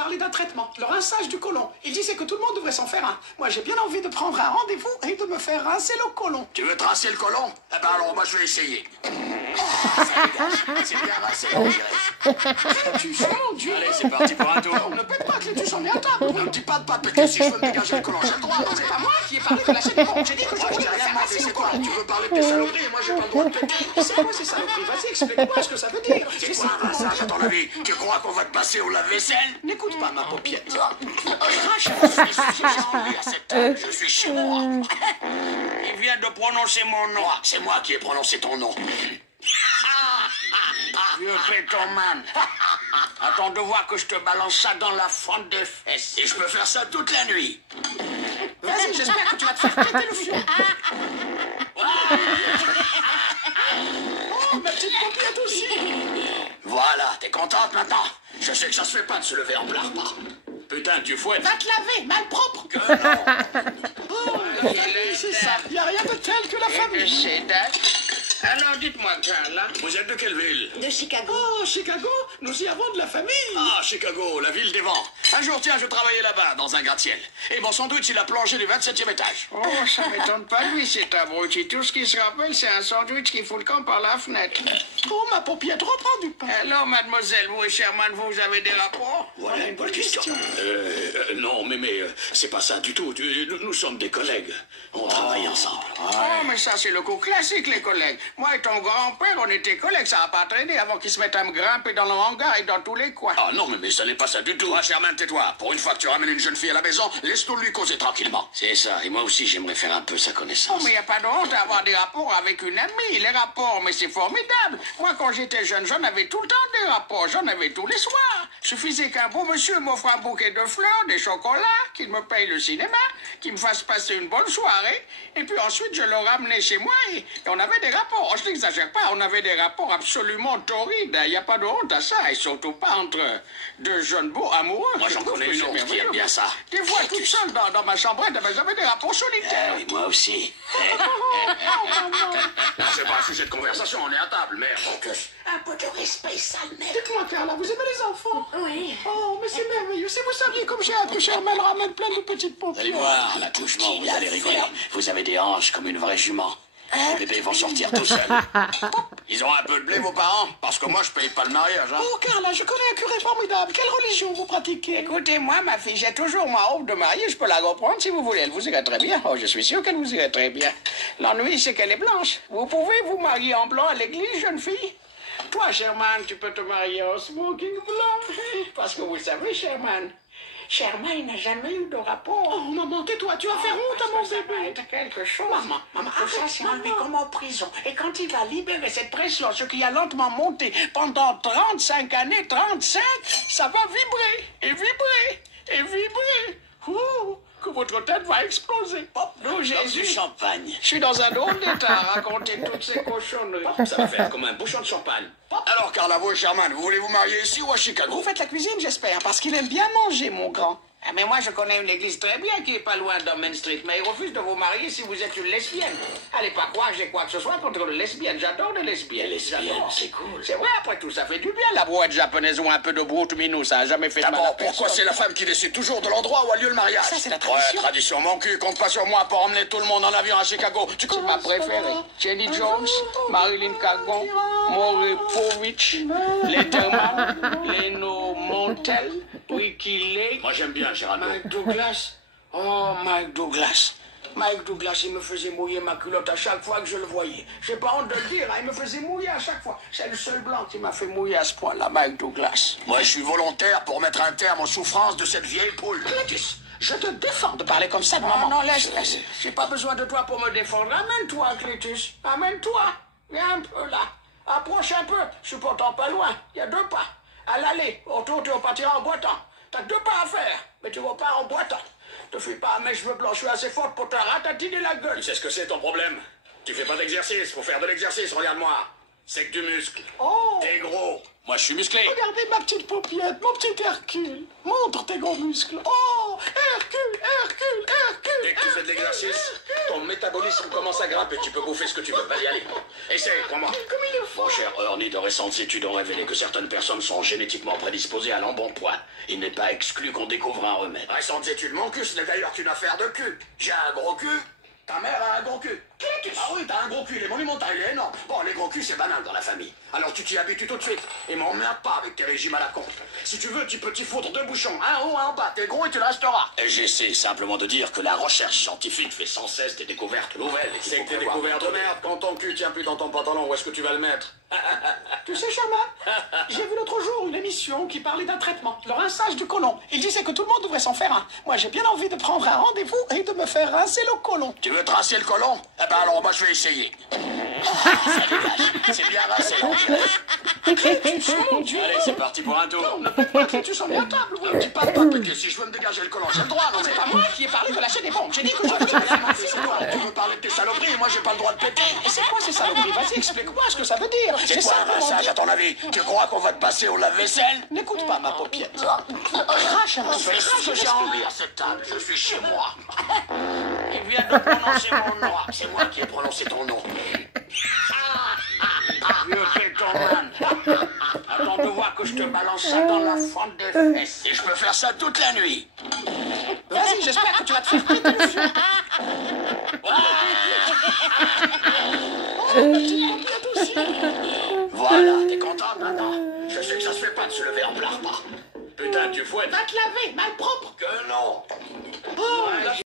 Parlait d'un traitement, le rinçage du côlon. Il disait que tout le monde devrait s'en faire un. Moi, j'ai bien envie de prendre un rendez-vous et de me faire rincer le côlon. Tu veux te rincer le côlon? Eh ben alors, moi, je vais essayer. C'est bien rincé, on dirait. Clétus, mon Dieu. Allez, c'est parti pour un tour. On ne pète pas, Clétus, on est à table. Ne me dis pas de pas péter si je veux me dégager le côlon, j'ai le droit. C'est pas moi qui ai parlé de la chaîne du côlon. J'ai dit que je Moi, je voulais t'ai me rien faire demandé, rincer c'est le quoi? côlon. Tu veux parler de tes saloperies et moi, j'ai pas le droit de péter. C'est quoi ces saloperies? Vas-y, explique-moi ce que ça veut dire. C'est quoi un rinçage, à ton avis? Tu crois qu'on va te passer au lave-vaisselle? N'écoute pas ma paupiette. Je suis chez moi. Il vient de prononcer mon nom. C'est moi qui ai prononcé ton nom. Vieux pétoman. Attends de voir que je te balance ça dans la fente des fesses. Et je peux faire ça toute la nuit. Vas-y, j'espère que tu vas te faire péter le fion. Oh, ma petite paupiette aussi. Voilà, t'es contente maintenant? Je sais que ça se fait pas de se lever en plein repas. Putain, tu fouettes. Va te laver, malpropre. Que non. Oh, la famille, c'est ça. Il n'y a rien de tel que la famille. C'est date. Alors, dites-moi, Carla, vous êtes de quelle ville? De Chicago. Oh, Chicago, nous y avons de la famille. Ah, Chicago, la ville des vents. Un jour, tiens, je travaillais là-bas, dans un gratte-ciel. Et mon sandwich, il a plongé du 27e étage. Oh, ça m'étonne pas, lui, c'est abruti. Tout ce qui se rappelle, c'est un sandwich qui fout le camp par la fenêtre. Oh, ma paupiette, reprends du pain. Alors, mademoiselle, vous et Sherman, vous avez des rapports? Voilà une bonne question. Non, mais c'est pas ça du tout. Nous sommes des collègues. On travaille ensemble. Oh, mais ça, c'est le coup classique, les collègues. Moi et ton grand-père, on était collègues, ça n'a pas traîné avant qu'ils se mettent à me grimper dans le hangar et dans tous les coins. Ah non, mais ça n'est pas ça du tout. Ah, Sherman, tais-toi. Pour une fois que tu ramènes une jeune fille à la maison, laisse-nous lui causer tranquillement. C'est ça. Et moi aussi, j'aimerais faire un peu sa Oh, connaissance. mais il n'y a pas de honte à avoir des rapports avec une amie. Les rapports, mais c'est formidable. Moi, quand j'étais jeune, j'en avais tout le temps des rapports. J'en avais tous les soirs. Suffisait qu'un beau monsieur m'offre un bouquet de fleurs, des chocolats, qu'il me paye le cinéma, qu'il me fasse passer une bonne soirée. Et puis ensuite, je le ramenais chez moi et on avait des rapports. Je n'exagère pas, on avait des rapports absolument torrides. Il n'y a pas de honte à ça. Et surtout pas entre deux jeunes beaux amoureux. Moi, j'en connais une autre qui aime bien ça. Des fois, toute seule dans ma chambrette, j'avais des rapports solitaires. Oui, moi aussi. C'est pas un sujet de conversation, on est à table, merde. Un peu de respect, sale merde. Dites-moi, Carla, vous aimez les enfants? Oui. Oh, mais c'est merveilleux. Si vous saviez comme j'ai hâte que Sherman ramène plein de petites Vous allez paupières. voir, l'accouchement, vous allez rigoler. Vous avez des hanches comme une vraie jument. Les bébés vont sortir tout seuls. Ils ont un peu de blé, vos parents? Parce que moi, je paye pas le mariage, hein. Oh, Carla, je connais un curé formidable. Quelle religion vous pratiquez? Écoutez, moi, ma fille, j'ai toujours ma robe de mariée, je peux la reprendre si vous voulez. Elle vous irait très bien. Oh, je suis sûr qu'elle vous irait très bien. L'ennui, c'est qu'elle est blanche. Vous pouvez vous marier en blanc à l'église, jeune fille? Toi, Sherman, tu peux te marier en smoking blanc. Parce que vous savez, Sherman n'a jamais eu de rapport. Oh, maman, tais-toi, tu vas faire honte à mon bébé. C'est quelque chose. Maman, Tout ça, arrête, c'est en lui maman. comme en prison. Et quand il va libérer cette pression, ce qui a lentement monté pendant 35 années, 35, ça va vibrer, et vibrer, et vibrer. Ouh, que votre tête va exploser. Hop, nous, Comme du Jésus. champagne. Je suis dans un drôle d'état à raconter toutes ces cochonneries. Ça va faire comme un bouchon de champagne. Alors, Carla, vous et Sherman, vous voulez vous marier ici ou à Chicago? Vous faites la cuisine, j'espère, parce qu'il aime bien manger, mon grand. Ah, mais moi, je connais une église très bien qui est pas loin de Main Street, mais ils refusent de vous marier si vous êtes une lesbienne. Allez pas croire que j'ai quoi que ce soit contre les lesbiennes. J'adore les lesbiennes. Les lesbiennes, J'adore. c'est cool. C'est vrai, après tout, ça fait du bien, la brouette japonaise ou un peu de brute minou, ça a jamais fait de mal à D'abord, pourquoi personne. c'est la femme qui décide toujours de l'endroit où a lieu le mariage? Ça, c'est la tradition. Ouais, tradition, mon cul, compte pas sur moi pour emmener tout le monde en avion à Chicago. Tu C'est ma préférée. Jenny Jones, Marilyn Cagon, Maury Povich, Letterman, Leno Montel, Ricky Lake. Moi, j'aime bien Gérald. Mike Douglas. Oh, Mike Douglas. Mike Douglas, il me faisait mouiller ma culotte à chaque fois que je le voyais. J'ai pas honte de le dire, hein, il me faisait mouiller à chaque fois. C'est le seul blanc qui m'a fait mouiller à ce point-là, Mike Douglas. Moi, je suis volontaire pour mettre un terme aux souffrances de cette vieille poule. Clétus, je te défends de parler comme ça de Non, maman. non, laisse. J'ai pas besoin de toi pour me défendre. Amène-toi, Clétus. Amène-toi. Viens un peu là. Approche un peu. Je suis pourtant pas loin. Il y a 2 pas. À l'aller, autour, tu vas partir en boitant. T'as 2 pas à faire, mais tu vas pas en boitant. Te fuis pas à mes cheveux blancs, je suis assez forte pour te ratatiner la gueule. Tu sais ce que c'est ton problème? Tu fais pas d'exercice, faut faire de l'exercice, regarde-moi. c'est que du muscle. Oh. T'es gros. Moi, je suis musclé. Regardez ma petite paupiette, mon petit Hercule. Montre tes gros muscles. Oh, Hercule, Hercule, Hercule. Dès que tu fais de l'exercice, ton métabolisme commence à grimper. Tu peux bouffer ce que tu veux. Vas-y, allez. Essaye, crois-moi. Comme il est fort. Mon cher Ernie, de récentes études ont révélé que certaines personnes sont génétiquement prédisposées à l'embonpoint. Il n'est pas exclu qu'on découvre un remède. Récentes études, mon cul, ce n'est d'ailleurs qu'une affaire de cul. J'ai un gros cul. Ta mère a un gros cul. Ah oui, t'as un gros cul, il est monumental, il est énorme. Bon, les gros culs, c'est banal dans la famille. Alors tu t'y habitues tout de suite. Et m'emmerde pas avec tes régimes à la con. Si tu veux, tu peux t'y foutre deux bouchons. Un haut, un en bas. T'es gros et tu le resteras. J'essaie simplement de dire que la recherche scientifique fait sans cesse des découvertes nouvelles. C'est que t'es découvert de merde. Quand ton cul tient plus dans ton pantalon, où est-ce que tu vas le mettre? Tu sais, Sherman, j'ai vu l'autre jour une émission qui parlait d'un traitement, le rinçage du côlon. Il disait que tout le monde devrait s'en faire un. Moi, j'ai bien envie de prendre un rendez-vous et de me faire rincer le côlon. Tu veux tracer le côlon? Eh ben alors, moi, je vais essayer. Ça dégage. C'est bien rincé. Mon Dieu. Allez, c'est parti pour un tour. On ne peut pas que tu sois mis à table, oui. Dis pas de péter. Si je veux me dégager le côlon, j'ai le droit, non mais... C'est pas moi qui ai parlé de lâcher des bombes. J'ai dit que je voulais C'est toi, tu veux parler de tes saloperies et moi, j'ai pas le droit de péter. Et c'est quoi ces saloperies? Vas-y, explique-moi ce que ça veut dire. C'est J'ai quoi un simplement rinçage, dit- à ton avis? Tu crois qu'on va te passer au lave-vaisselle? N'écoute pas ma paupiette. Crache un Je fais peu. ce que j'ai envie à cette table. Je suis chez moi. Il vient de prononcer mon nom. C'est moi qui ai prononcé ton nom. Vieux pétoman. Attends de voir que je te balance ça dans la fente des fesses. Et je peux faire ça toute la nuit. Vas-y, j'espère que tu vas te faire péter le fion. Voilà, t'es content, Nana? Je sais que ça se fait pas de se lever en plein repas. Putain, tu fouettes. Va te laver, malpropre. Que non. Oh, la